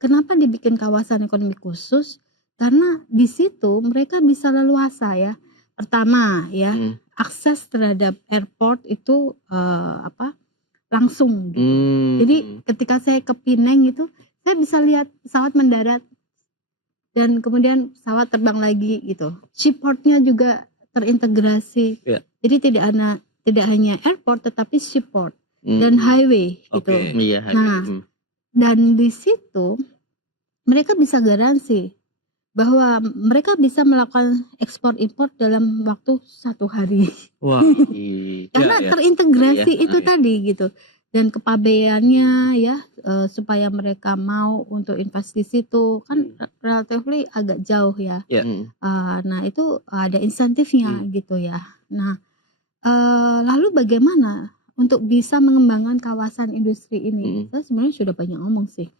kenapa dibikin kawasan ekonomi khusus? Karena di situ mereka bisa leluasa ya. Pertama ya, akses terhadap airport itu langsung gitu. Jadi ketika saya ke Pineng itu, saya bisa lihat pesawat mendarat dan kemudian pesawat terbang lagi gitu. Seaport-nya juga terintegrasi. Jadi tidak hanya airport tetapi seaport dan highway gitu. Nah, dan di situ mereka bisa garansi bahwa mereka bisa melakukan ekspor impor dalam waktu 1 hari. Wah, Karena terintegrasi itu tadi gitu. Dan kepabeannya ya supaya mereka mau untuk investasi di situ kan relatively agak jauh ya. Nah itu ada insentifnya gitu ya. Nah lalu bagaimana untuk bisa mengembangkan kawasan industri ini? Saya sebenarnya sudah banyak ngomong sih.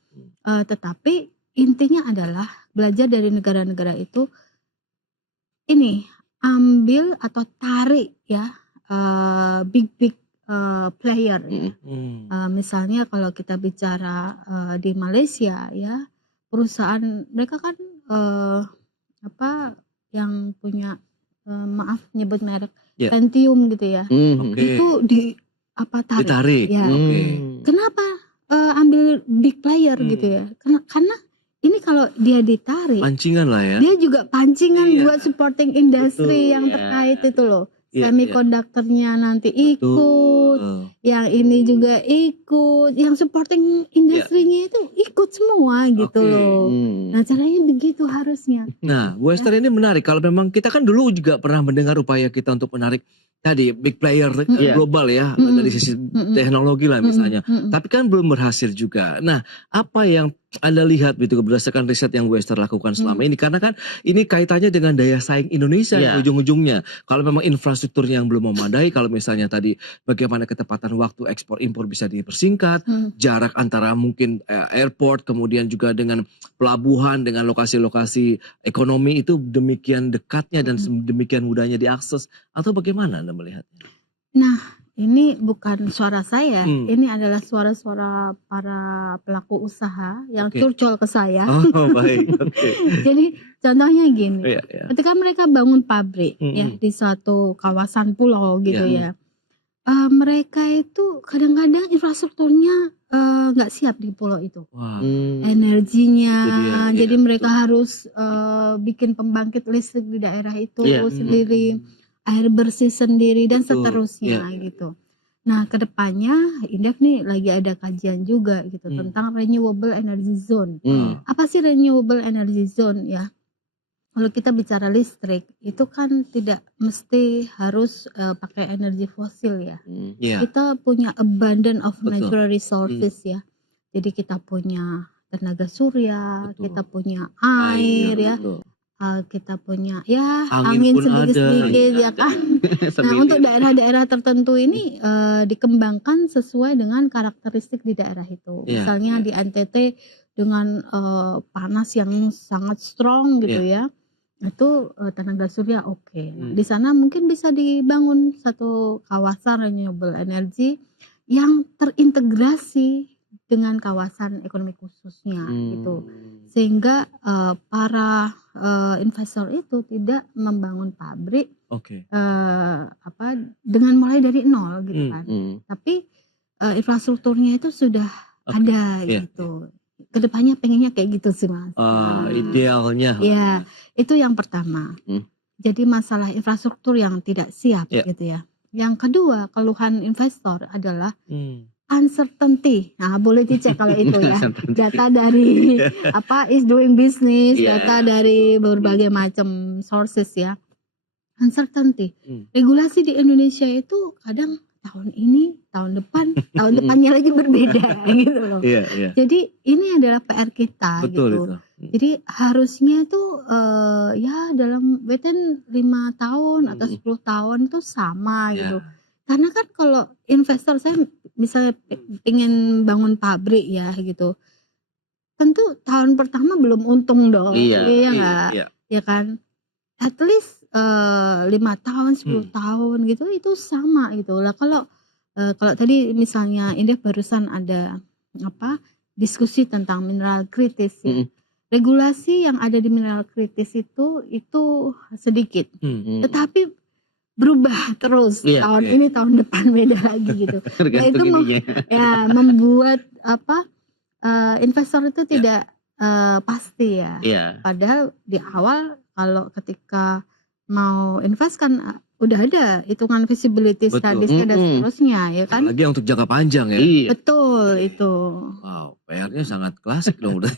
Tetapi intinya adalah belajar dari negara-negara itu ini ambil atau tarik ya big player ya. Misalnya kalau kita bicara di Malaysia ya, perusahaan mereka kan yang punya maaf nyebut merek Pentium gitu ya. Itu tarik ya. Kenapa ambil big player gitu ya? Karena ini kalau dia ditarik, pancingan lah ya. dia juga pancingan buat supporting industri yang terkait itu loh. Semikonduktornya nanti ikut, yang ini juga ikut, yang supporting industrinya itu ikut semua gitu loh. Nah caranya begitu harusnya. Nah, Bu Esther ini menarik. Kalau memang kita kan dulu juga pernah mendengar upaya kita untuk menarik tadi big player global ya, dari sisi teknologi lah misalnya. Tapi kan belum berhasil juga. Nah, apa yang Anda lihat gitu berdasarkan riset yang Bu Esther lakukan selama ini? Karena kan ini kaitannya dengan daya saing Indonesia ujung-ujungnya. Kalau memang infrastrukturnya yang belum memadai, kalau misalnya tadi bagaimana ketepatan waktu ekspor impor bisa dipersingkat, jarak antara mungkin airport kemudian juga dengan pelabuhan dengan lokasi-lokasi ekonomi itu demikian dekatnya dan demikian mudahnya diakses, atau bagaimana Anda melihatnya? Nah, ini bukan suara saya, ini adalah suara-suara para pelaku usaha yang curcol ke saya. Oh baik, Jadi contohnya gini, ketika mereka bangun pabrik ya di suatu kawasan pulau gitu ya, mereka itu kadang-kadang infrastrukturnya nggak siap di pulau itu. Energinya, jadi mereka harus bikin pembangkit listrik di daerah itu sendiri, air bersih sendiri dan seterusnya gitu. Nah kedepannya Indef nih lagi ada kajian juga gitu tentang renewable energy zone. Apa sih renewable energy zone ya? Kalau kita bicara listrik itu kan tidak mesti harus pakai energi fosil ya. Kita punya abundant of natural resources ya. Jadi kita punya tenaga surya, kita punya air ya, kita punya ya angin sedikit-sedikit ya kan. Nah untuk daerah-daerah tertentu ini dikembangkan sesuai dengan karakteristik di daerah itu. Misalnya di NTT dengan panas yang sangat strong gitu ya. Itu tenaga surya Nah, di sana mungkin bisa dibangun satu kawasan renewable energy yang terintegrasi dengan kawasan ekonomi khususnya gitu. Sehingga para investor itu tidak membangun pabrik dengan mulai dari nol gitu kan. Tapi infrastrukturnya itu sudah ada gitu. Kedepannya pengennya kayak gitu sih Mas. Idealnya. Ya, itu yang pertama. Jadi masalah infrastruktur yang tidak siap gitu ya. Yang kedua, keluhan investor adalah uncertainty. Nah, boleh dicek kalau itu ya. Data dari is doing business, data dari berbagai macam sources ya. Uncertainty. Regulasi di Indonesia itu kadang tahun ini, tahun depan, tahun depannya lagi berbeda gitu loh. Jadi ini adalah PR kita gitu. Jadi harusnya tuh ya dalam within 5 tahun atau 10 tahun tuh sama gitu. Karena kan kalau investor saya misalnya ingin bangun pabrik ya gitu. Tentu tahun pertama belum untung dong. Iya enggak? Ya kan? At least 5 tahun, 10 tahun gitu itu sama gitu lah. Kalau tadi misalnya Indef barusan ada diskusi tentang mineral kritis ya. Regulasi yang ada di mineral kritis itu sedikit, tetapi berubah terus, tahun ini tahun depan beda lagi gitu. Nah, itu membuat investor itu tidak pasti ya. Padahal di awal kalau ketika mau invest kan udah ada hitungan visibility studies-nya dan seterusnya ya kan. Lagi untuk jangka panjang ya. Betul itu. Wow, PR-nya sangat klasik dong udah.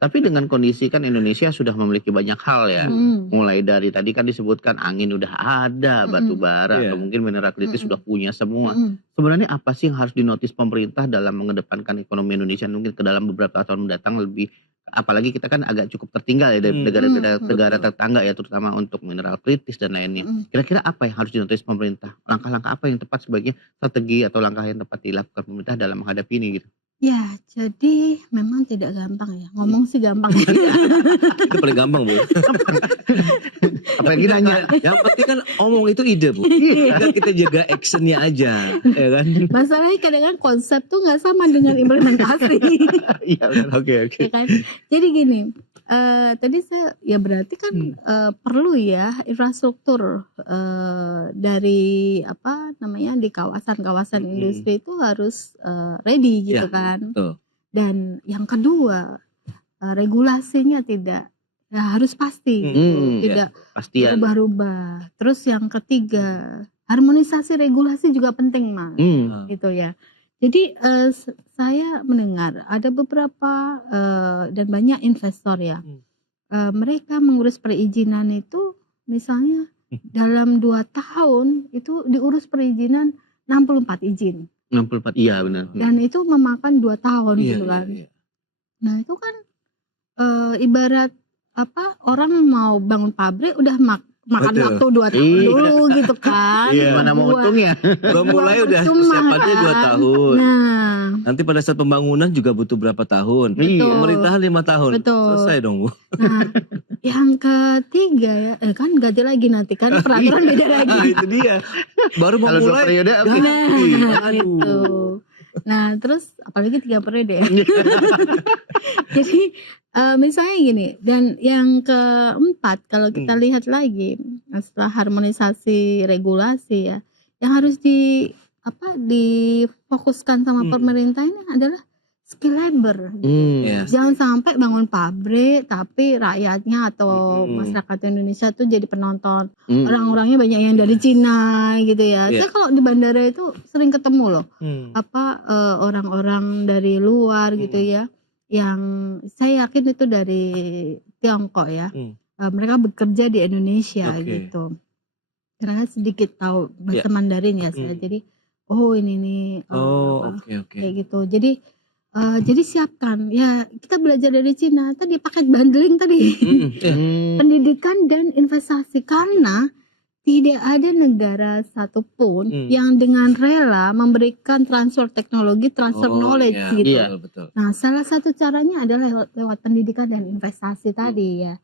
Tapi dengan kondisi kan Indonesia sudah memiliki banyak hal ya. Mulai dari tadi kan disebutkan angin udah ada, batu bara atau mungkin mineral kritis sudah punya semua. Sebenarnya apa sih yang harus dinotis pemerintah dalam mengedepankan ekonomi Indonesia mungkin ke dalam beberapa tahun mendatang, lebih apalagi kita kan agak cukup tertinggal ya dari negara tetangga ya, terutama untuk mineral kritis dan lainnya. Kira-kira apa yang harus dinotis pemerintah? Langkah-langkah apa yang tepat sebagai strategi atau langkah yang tepat dilakukan pemerintah dalam menghadapi ini gitu? Ya, jadi memang tidak gampang ya. Ngomong sih gampang ya. Itu paling gampang, Bu. Apalagi nanya. Yang penting kan omong itu ide, Bu. Kita jaga actionnya aja, ya kan? Masalahnya kadang-kadang konsep tuh nggak sama dengan implementasi. Iya, Oke. Ya kan? Jadi gini, tadi saya ya berarti kan perlu ya infrastruktur dari di kawasan-kawasan industri itu harus ready gitu kan. Betul. Dan yang kedua regulasinya harus pasti gitu, tidak berubah-ubah. Terus yang ketiga harmonisasi regulasi juga penting Mas, gitu ya. Jadi saya mendengar ada beberapa dan banyak investor ya, mereka mengurus perizinan itu misalnya dalam 2 tahun itu diurus perizinan 64 izin. 64, iya benar. Dan itu memakan 2 tahun gitu kan. Nah itu kan ibarat orang mau bangun pabrik udah makan waktu 2 tahun dulu gitu kan. Gimana mau untungnya? Belum mulai udah persiapannya 2 tahun. Nah, nanti pada saat pembangunan juga butuh berapa tahun? Pemerintahan 5 tahun. Selesai dong, Bu. Nah, yang ketiga ya, kan ganti lagi nanti kan peraturan beda lagi. Nah, itu dia. Baru mau Kalau 2 mulai. periode Gitu. Nah, terus apalagi 3 periode ya. Jadi misalnya gini, dan yang keempat kalau kita lihat lagi setelah harmonisasi regulasi ya, yang harus difokuskan sama pemerintah ini adalah skill labor. Jangan sampai bangun pabrik tapi rakyatnya atau masyarakat Indonesia tuh jadi penonton. Orang-orangnya banyak yang dari Cina gitu ya. Saya kalau di bandara itu sering ketemu loh orang-orang dari luar gitu ya, yang saya yakin itu dari Tiongkok ya. Mereka bekerja di Indonesia gitu. Karena sedikit tahu bahasa Mandarin ya saya. Jadi ini nih kayak gitu. Jadi siapkan ya, kita belajar dari Cina tadi, paket bundling tadi. Pendidikan dan investasi, karena tidak ada negara satupun yang dengan rela memberikan transfer teknologi, transfer knowledge gitu. Betul. Nah, salah satu caranya adalah lewat pendidikan dan investasi tadi ya.